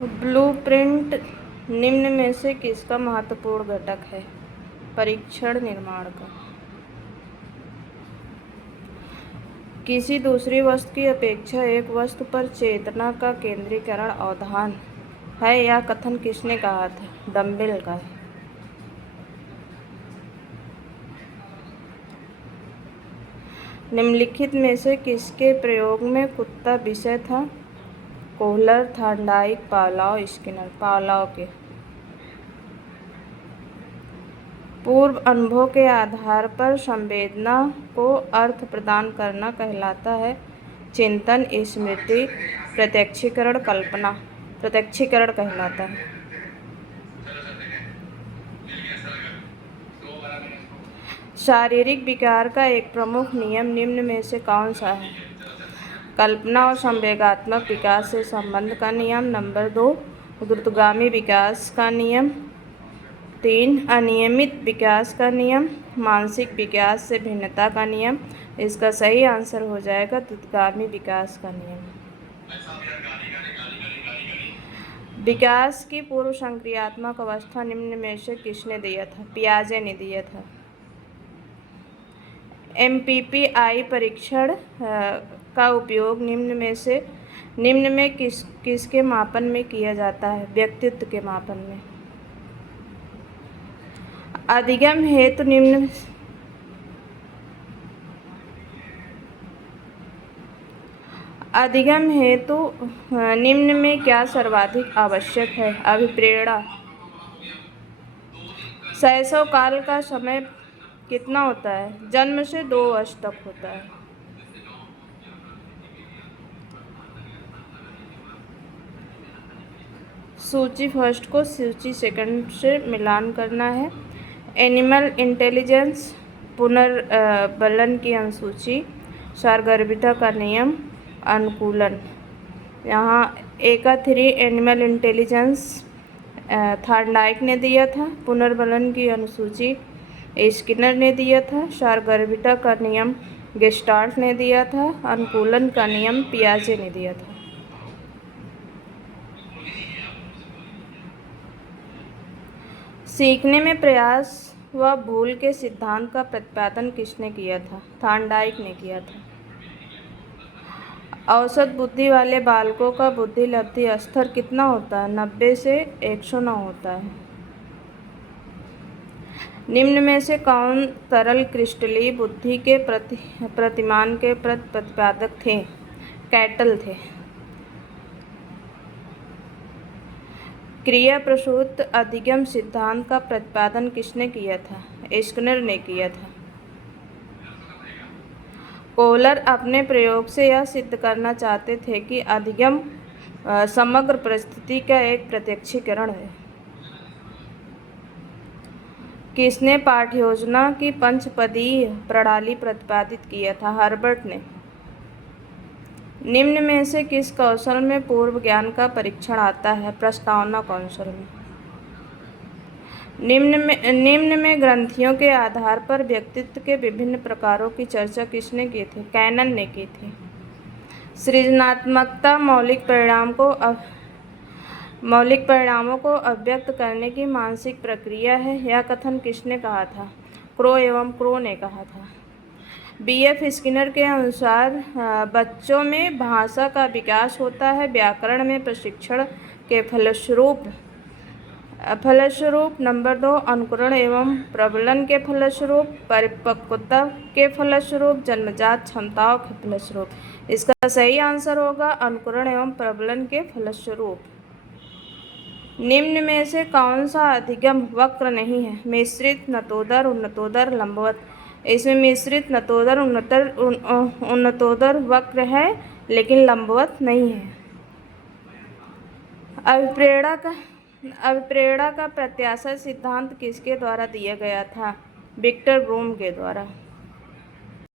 Blueprint निम्न में से किसका महत्वपूर्ण घटक है? परीक्षण निर्माण का। किसी दूसरी वस्तु की अपेक्षा एक वस्तु पर चेतना का केंद्रीकरण अवधान है, यह कथन किसने कहा था? डम्बेल का है। निम्नलिखित में से किसके प्रयोग में कुत्ता विषय था? Kohler, Thorndike, Pavlov, Skinner. Pavlov के। पूर्व अनुभव के आधार पर संवेदना को अर्थ प्रदान करना कहलाता है चिंतन, स्मृति, प्रत्यक्षीकरण, कल्पना। प्रत्यक्षीकरण कहलाता है। शारीरिक विकार का एक प्रमुख नियम निम्न में से कौन सा है? कल्पना और संवेगात्मक विकास से संबंध का नियम। नंबर 2, द्रुतगामी विकास का नियम। 3, अनियमित विकास का नियम। मानसिक विकास से भिन्नता का नियम। इसका सही आंसर हो जाएगा द्रुतगामी विकास का नियम। विकास की पूर्व संक्रियात्मक अवस्था निम्न में से किसने दिया था? पियाजे ने दिया था। MPPI परीक्षण का उपयोग निम्न में किसके मापन में किया जाता है? व्यक्तित्व के मापन में। अधिगम हेतु निम्न में क्या सर्वाधिक आवश्यक है? अभिप्रेरणा। शैशव काल का समय कितना होता है? जन्म से 2 वर्ष तक होता है। सूची फर्स्ट को सूची सेकंड से मिलान करना है। एनिमल इंटेलिजेंस, पुनर्बलन की अनुसूची, सारगर्भिता का नियम, अनुकूलन। यहाँ A3 एनिमल इंटेलिजेंस थॉर्नडाइक ने दिया था। पुनर्बलन की अनुसूची स्किनर ने दिया था। सारगर्भिता का नियम गेस्टाल्ट ने दिया था। अनुकूलन का नियम पियाजे ने दिया था। सीखने में प्रयास व भूल के सिद्धांत का प्रतिपादन किसने किया था? थॉर्नडाइक ने किया था। औसत बुद्धि वाले बालकों का बुद्धि लब्धि स्तर कितना होता है? 90 से 109 होता है। निम्न में से कौन तरल क्रिस्टलीय बुद्धि के प्रतिमान के प्रतिपादक थे? कैटल थे। क्रिया प्रसूत अधिगम सिद्धांत का प्रतिपादन किसने किया था? स्किनर ने किया था। कोहलर अपने प्रयोग से यह सिद्ध करना चाहते थे कि अधिगम समग्र परिस्थिति का एक प्रत्यक्षीकरण है। किसने पाठ्ययोजना की पंचपदीय प्रणाली प्रतिपादित किया था? हर्बर्ट ने। निम्न में से किस कौशल में पूर्व ज्ञान का परीक्षण आता है? प्रस्तावना कौशल में। निम्न में ग्रंथियों के आधार पर व्यक्तित्व के विभिन्न प्रकारों की चर्चा किसने की थी? कैनन ने की थी। सृजनात्मकता मौलिक परिणामों को अभिव्यक्त करने की मानसिक प्रक्रिया है, यह कथन किसने कहा था? क्रो ने कहा था। BF स्किनर के अनुसार बच्चों में भाषा का विकास होता है व्याकरण में प्रशिक्षण के फलस्वरूप। नंबर 2, अनुकरण एवं प्रबलन के फलस्वरूप, परिपक्वता के फलस्वरूप, जन्मजात क्षमताओं के फलस्वरूप। इसका सही आंसर होगा अनुकरण एवं प्रबलन के फलस्वरूप। निम्न में से कौन सा अधिगम वक्र नहीं है? मिश्रित, नतोदर, उन्नतोदर, लंबवत। इसमें मिश्रित, नतोदर, उन्नतोदर वक्र है लेकिन लंबवत नहीं है। अभिप्रेरणा का प्रत्याशा सिद्धांत किसके द्वारा दिया गया था? विक्टर ब्रूम के द्वारा।